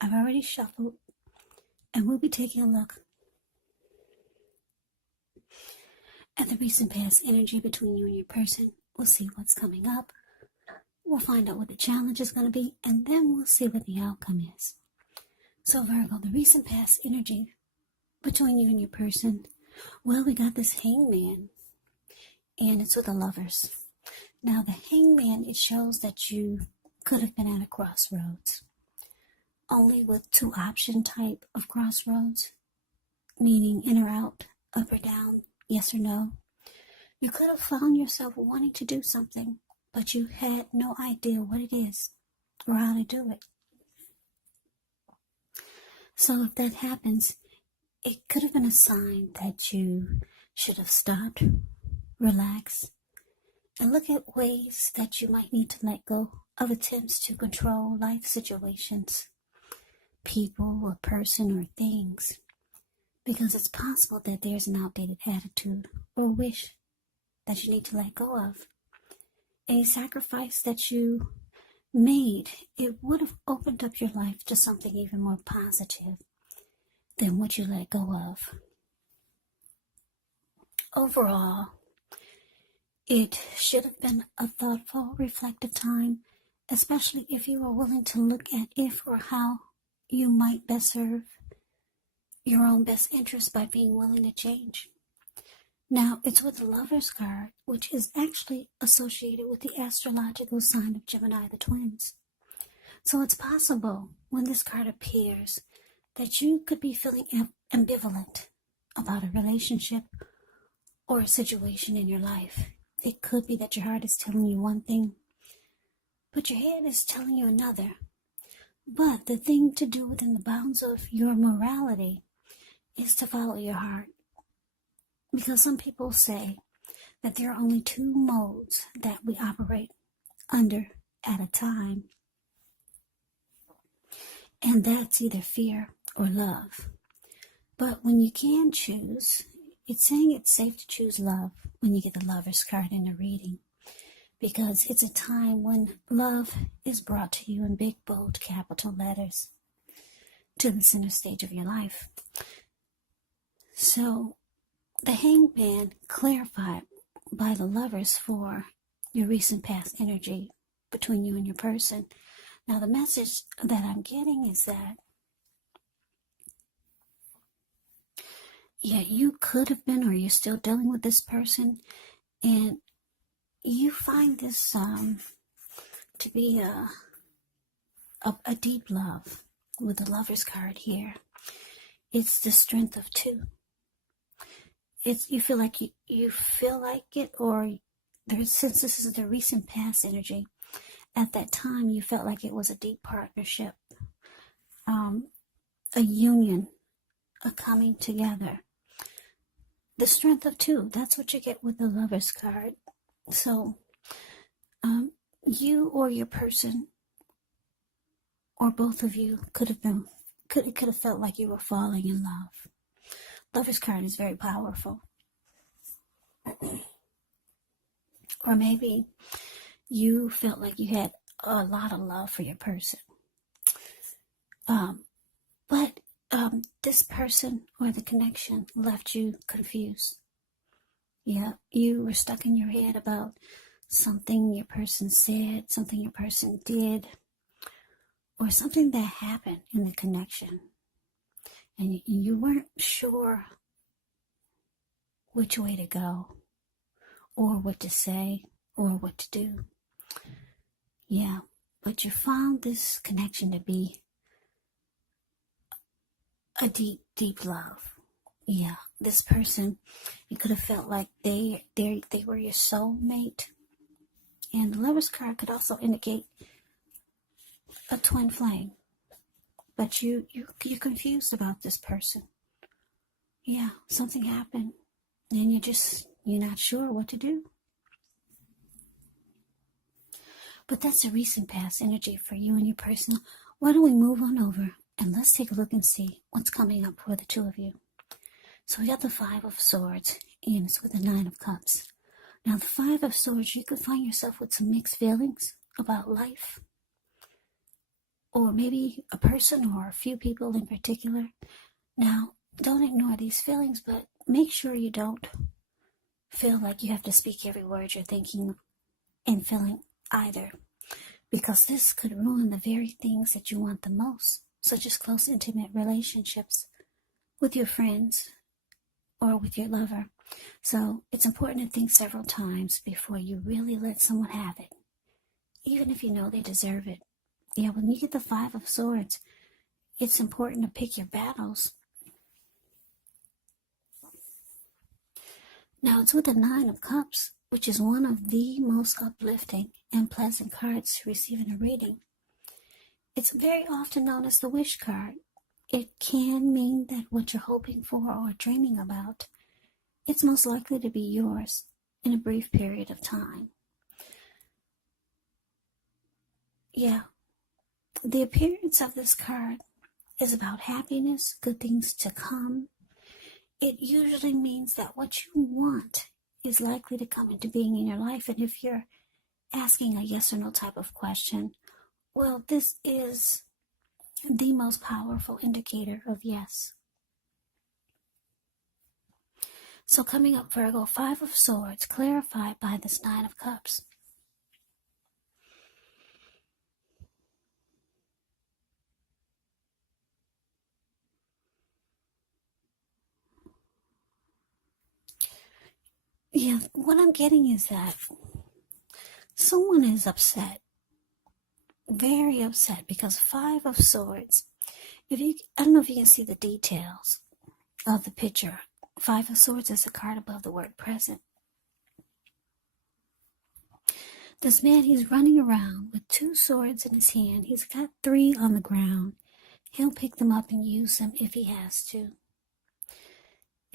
I've already shuffled, and we'll be taking a look at the recent past energy between you and your person. We'll see what's coming up. We'll find out what the challenge is going to be, and then we'll see what the outcome is. So Virgo, the recent past energy between you and your person. Well, we got this hangman, and it's with the lovers. Now, the hangman, it shows that you could have been at a crossroads. Only with two option type of crossroads, meaning in or out, up or down, yes or no. You could have found yourself wanting to do something, but you had no idea what it is or how to do it. So if that happens, it could have been a sign that you should have stopped, relaxed, and look at ways that you might need to let go of attempts to control life situations, people, or person, or things. Because it's possible that there's an outdated attitude or wish that you need to let go of. Any sacrifice that you made, it would have opened up your life to something even more positive than what you let go of. Overall, it should have been a thoughtful, reflective time, especially if you are willing to look at if or how you might best serve your own best interest by being willing to change. Now, it's with the Lover's card, which is actually associated with the astrological sign of Gemini, the twins. So it's possible when this card appears that you could be feeling ambivalent about a relationship or a situation in your life. It could be that your heart is telling you one thing, but your head is telling you another. But the thing to do within the bounds of your morality is to follow your heart. Because some people say that there are only two modes that we operate under at a time. And that's either fear or love. But when you can choose, it's saying it's safe to choose love when you get the Lover's card in a reading. Because it's a time when love is brought to you in big, bold, capital letters to the center stage of your life. So, the hangman clarified by the lovers for your recent past energy between you and your person. Now, the message that I'm getting is that, yeah, you could have been or you're still dealing with this person, and you find this to be a deep love with the Lover's card here. It's the strength of two. You feel like you feel like it, or since this is the recent past energy, at that time you felt like it was a deep partnership, a union, a coming together. The strength of two, that's what you get with the Lover's card. So, you or your person, or both of you, could have felt like you were falling in love. Lover's card is very powerful. Or maybe you felt like you had a lot of love for your person. But this person or the connection left you confused. Yeah, you were stuck in your head about something your person said, something your person did, or something that happened in the connection. And you weren't sure which way to go, or what to say, or what to do. Yeah, but you found this connection to be a deep, deep love. Yeah, this person, you could have felt like they were your soulmate. And the Lover's card could also indicate a twin flame. But you're confused about this person. Yeah, something happened, and you're not sure what to do. But that's a recent past energy for you and your person. Why don't we move on over and let's take a look and see what's coming up for the two of you. So we got the Five of Swords, and it's with the Nine of Cups. Now, the Five of Swords, you could find yourself with some mixed feelings about life, or maybe a person or a few people in particular. Now, don't ignore these feelings, but make sure you don't feel like you have to speak every word you're thinking and feeling either, because this could ruin the very things that you want the most, such as close, intimate relationships with your friends or with your lover. So it's important to think several times before you really let someone have it, even if you know they deserve it. Yeah, when you get the Five of Swords, it's important to pick your battles. Now it's with the Nine of Cups, which is one of the most uplifting and pleasant cards to receive in a reading. It's very often known as the wish card. It can mean that what you're hoping for or dreaming about, it's most likely to be yours in a brief period of time. Yeah, the appearance of this card is about happiness, good things to come. It usually means that what you want is likely to come into being in your life. And if you're asking a yes or no type of question, well, this is the most powerful indicator of yes. So coming up, Virgo, Five of Swords, clarified by this Nine of Cups. Yeah, what I'm getting is that someone is upset, very upset, because Five of Swords, I don't know if you can see the details of the picture. Five of Swords is a card above the word present. This man, he's running around with two swords in his hand. He's got three on the ground. He'll pick them up and use them if he has to.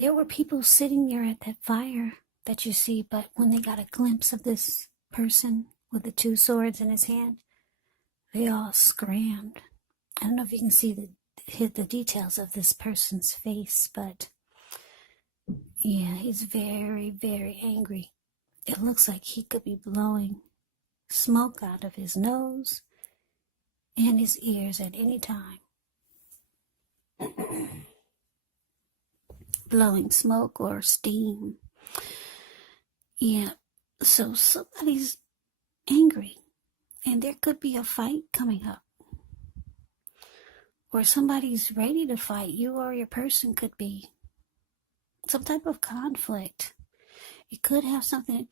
There were people sitting there at that fire that you see, but when they got a glimpse of this person with the two swords in his hand, they all scrammed. I don't know if you can see the details of this person's face, but yeah, he's very, very angry. It looks like he could be blowing smoke out of his nose and his ears at any time. Blowing smoke or steam. Yeah, so somebody's angry, and there could be a fight coming up. Or somebody's ready to fight. You or your person could be. Some type of conflict. It could have something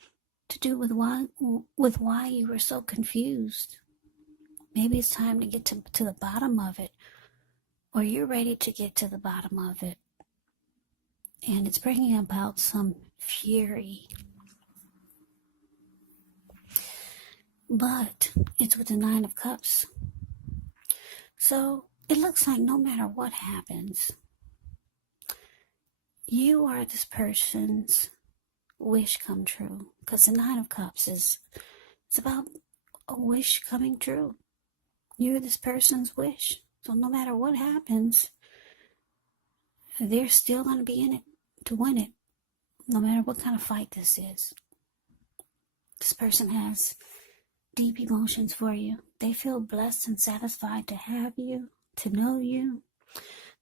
to do with why you were so confused. Maybe it's time to get to the bottom of it. Or you're ready to get to the bottom of it. And it's bringing about some fury. But it's with the Nine of Cups. So it looks like no matter what happens, you are this person's wish come true. Because the Nine of Cups it's about a wish coming true. You're this person's wish. So no matter what happens, they're still going to be in it to win it. No matter what kind of fight this is. This person has deep emotions for you. They feel blessed and satisfied to have you, to know you.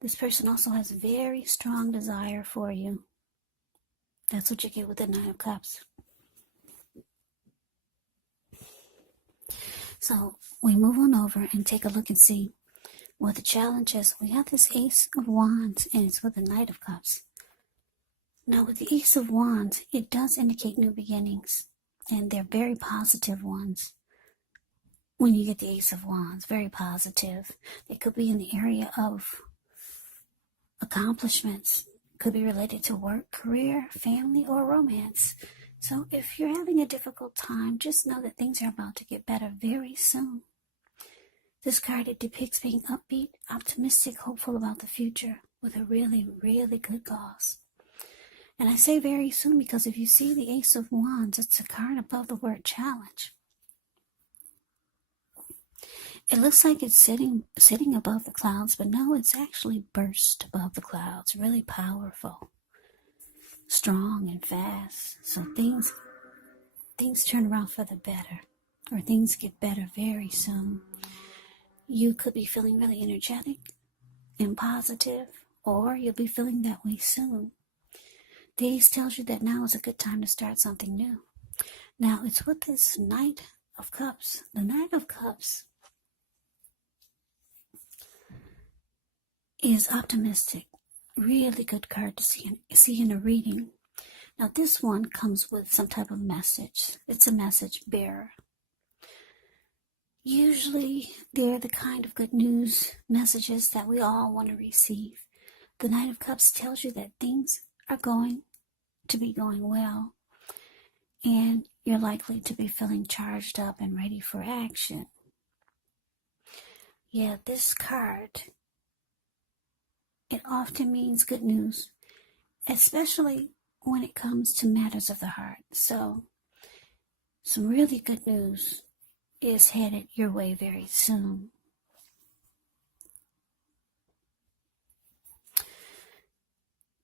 This person also has very strong desire for you. That's what you get with the Nine of Cups. So we move on over and take a look and see what the challenge is. We have this Ace of Wands, and it's with the Knight of Cups. Now with the Ace of Wands, it does indicate new beginnings, and they're very positive ones. When you get the Ace of Wands, very positive. It could be in the area of accomplishments. Could be related to work, career, family, or romance. So if you're having a difficult time, just know that things are about to get better very soon. This card, it depicts being upbeat, optimistic, hopeful about the future with a really, really good cause. And I say very soon because if you see the Ace of Wands, it's a card above the word challenge. It looks like it's sitting above the clouds, but no, it's actually burst above the clouds. Really powerful, strong and fast. So things turn around for the better, or things get better very soon. You could be feeling really energetic and positive, or you'll be feeling that way soon. The Ace tells you that now is a good time to start something new. Now, it's with this Knight of Cups. The Knight of Cups is optimistic. Really good card to see in a reading. Now, this one comes with some type of message. It's a message bearer. Usually, they're the kind of good news messages that we all want to receive. The Knight of Cups tells you that things are going to be going well, and you're likely to be feeling charged up and ready for action. Yeah, this card, it often means good news, especially when it comes to matters of the heart. So, some really good news is headed your way very soon.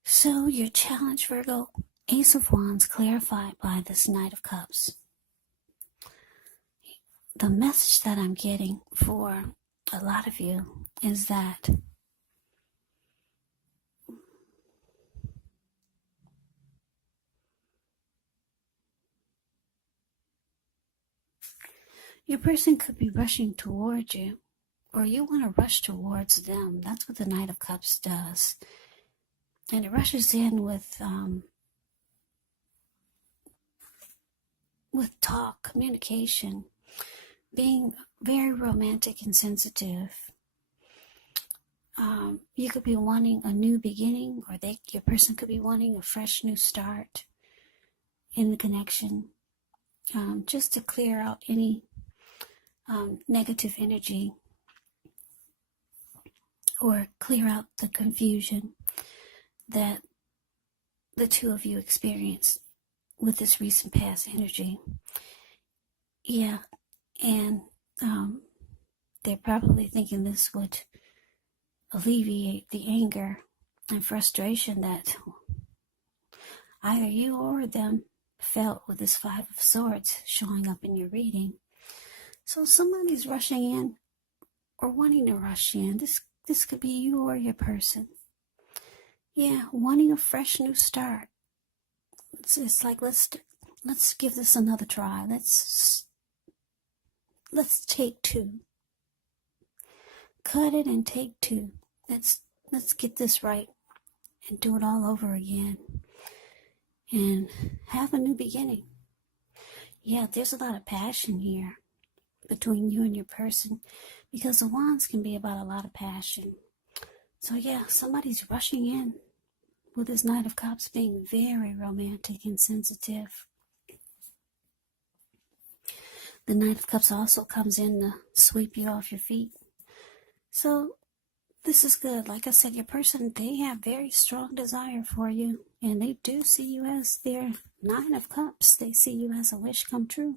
So, your challenge, Virgo, Ace of Wands clarified by this Knight of Cups. The message that I'm getting for a lot of you is that your person could be rushing towards you, or you want to rush towards them. That's what the Knight of Cups does. And it rushes in with talk, communication, being very romantic and sensitive. You could be wanting a new beginning, or your person could be wanting a fresh new start in the connection, just to clear out any negative energy, or clear out the confusion that the two of you experienced with this recent past energy. Yeah, and they're probably thinking this would alleviate the anger and frustration that either you or them felt with this Five of Swords showing up in your reading. So somebody's rushing in or wanting to rush in. This could be you or your person. Yeah, wanting a fresh new start. It's like, let's give this another try. Let's take two. Cut it and take two. Let's get this right and do it all over again and have a new beginning. Yeah, there's a lot of passion here between you and your person, because the Wands can be about a lot of passion. So yeah, somebody's rushing in with this Knight of Cups being very romantic and sensitive. The Knight of Cups also comes in to sweep you off your feet. So this is good. Like I said, your person, they have very strong desire for you, and they do see you as their Nine of Cups. They see you as a wish come true.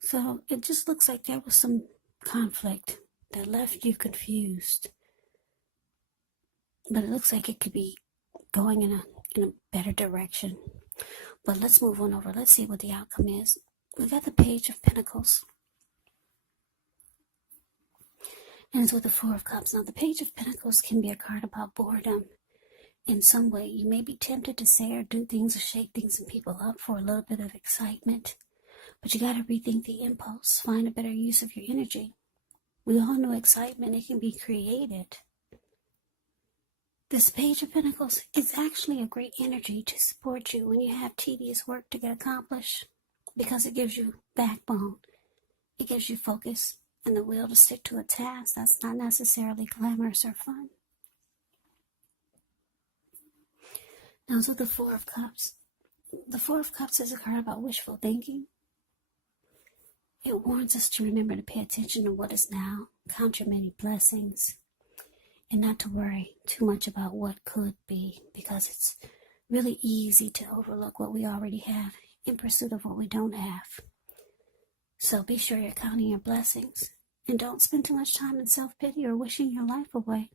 So it just looks like there was some conflict that left you confused. But it looks like it could be going in a better direction. But let's move on over. Let's see what the outcome is. We got the Page of Pentacles. And it's with the Four of Cups. Now, the Page of Pentacles can be a card about boredom. In some way, you may be tempted to say or do things or shake things and people up for a little bit of excitement. But you got to rethink the impulse. Find a better use of your energy. We all know excitement. It can be created. This Page of Pentacles is actually a great energy to support you when you have tedious work to get accomplished, because it gives you backbone. It gives you focus and the will to stick to a task that's not necessarily glamorous or fun. Now, so the Four of Cups. The Four of Cups is a card about wishful thinking. It warns us to remember to pay attention to what is now, count your many blessings, and not to worry too much about what could be, because it's really easy to overlook what we already have in pursuit of what we don't have. So be sure you're counting your blessings, and don't spend too much time in self-pity or wishing your life away,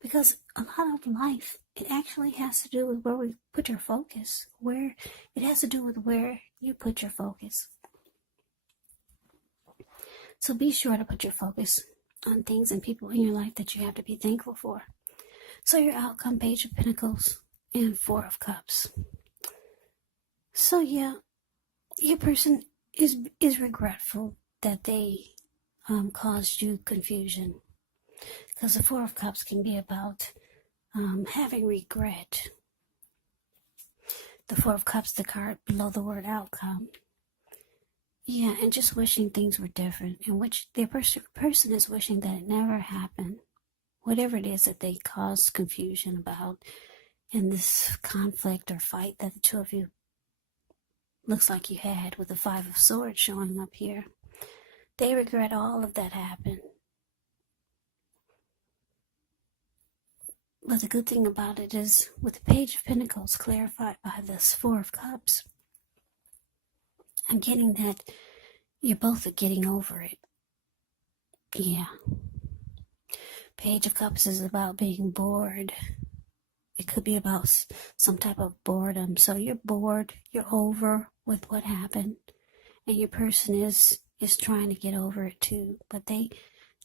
because a lot of life, it actually has to do with where we put your focus, it has to do with where you put your focus. So be sure to put your focus on things and people in your life that you have to be thankful for. So your outcome, Page of Pentacles and Four of Cups. So yeah, your person is regretful that they caused you confusion. Because the Four of Cups can be about having regret. The Four of Cups, the card below the word outcome. Yeah, and just wishing things were different, in which their person is wishing that it never happened. Whatever it is that they caused confusion about in this conflict or fight that the two of you looks like you had, with the Five of Swords showing up here. They regret all of that happened. But the good thing about it is, with the Page of Pentacles clarified by this Four of Cups, I'm getting that you're both getting over it. Yeah. Page of Cups is about being bored. It could be about some type of boredom. So you're bored, you're over with what happened, and your person is trying to get over it too. But they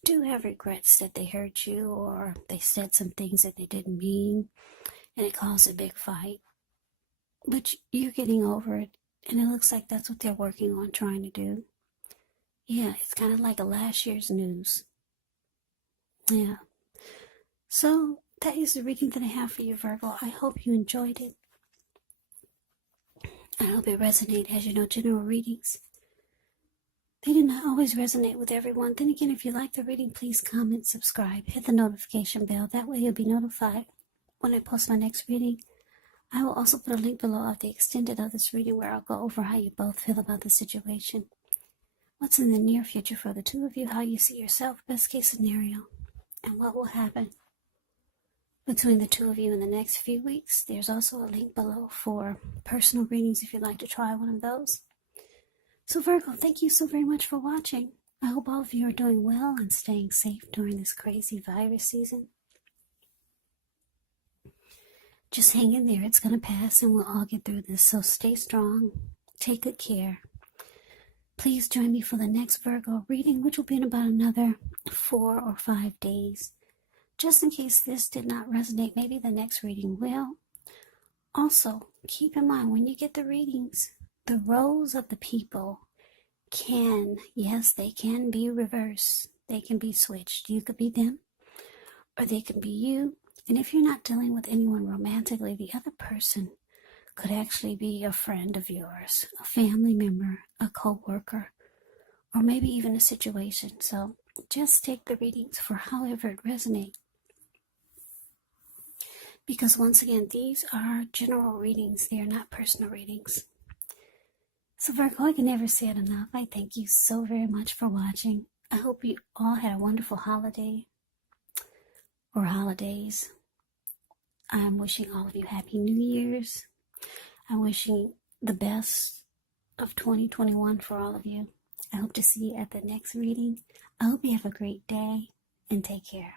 do have regrets that they hurt you, or they said some things that they didn't mean, and it caused a big fight. But you're getting over it, and it looks like that's what they're working on trying to do. Yeah, it's kind of like a last year's news. Yeah. So that is the reading that I have for you, Virgo. I hope you enjoyed it. I hope it resonated. As you know, general readings, they do not always resonate with everyone. Then again, if you like the reading, please comment, subscribe, hit the notification bell. That way you'll be notified when I post my next reading. I will also put a link below of the extended of this reading, where I'll go over how you both feel about the situation. What's in the near future for the two of you, how you see yourself, best case scenario, and what will happen between the two of you in the next few weeks. There's also a link below for personal readings if you'd like to try one of those. So Virgo, thank you so very much for watching. I hope all of you are doing well and staying safe during this crazy virus season. Just hang in there. It's going to pass and we'll all get through this. So stay strong. Take good care. Please join me for the next Virgo reading, which will be in about another 4 or 5 days. Just in case this did not resonate, maybe the next reading will. Also, keep in mind when you get the readings, the roles of the people can, yes, they can be reversed. They can be switched. You could be them, or they can be you. And if you're not dealing with anyone romantically, the other person could actually be a friend of yours, a family member, a co-worker, or maybe even a situation. So just take the readings for however it resonates. Because once again, these are general readings. They are not personal readings. So Virgo, I can never say it enough. I thank you so very much for watching. I hope you all had a wonderful holiday or holidays. I'm wishing all of you Happy New Year's. I'm wishing the best of 2021 for all of you. I hope to see you at the next reading. I hope you have a great day and take care.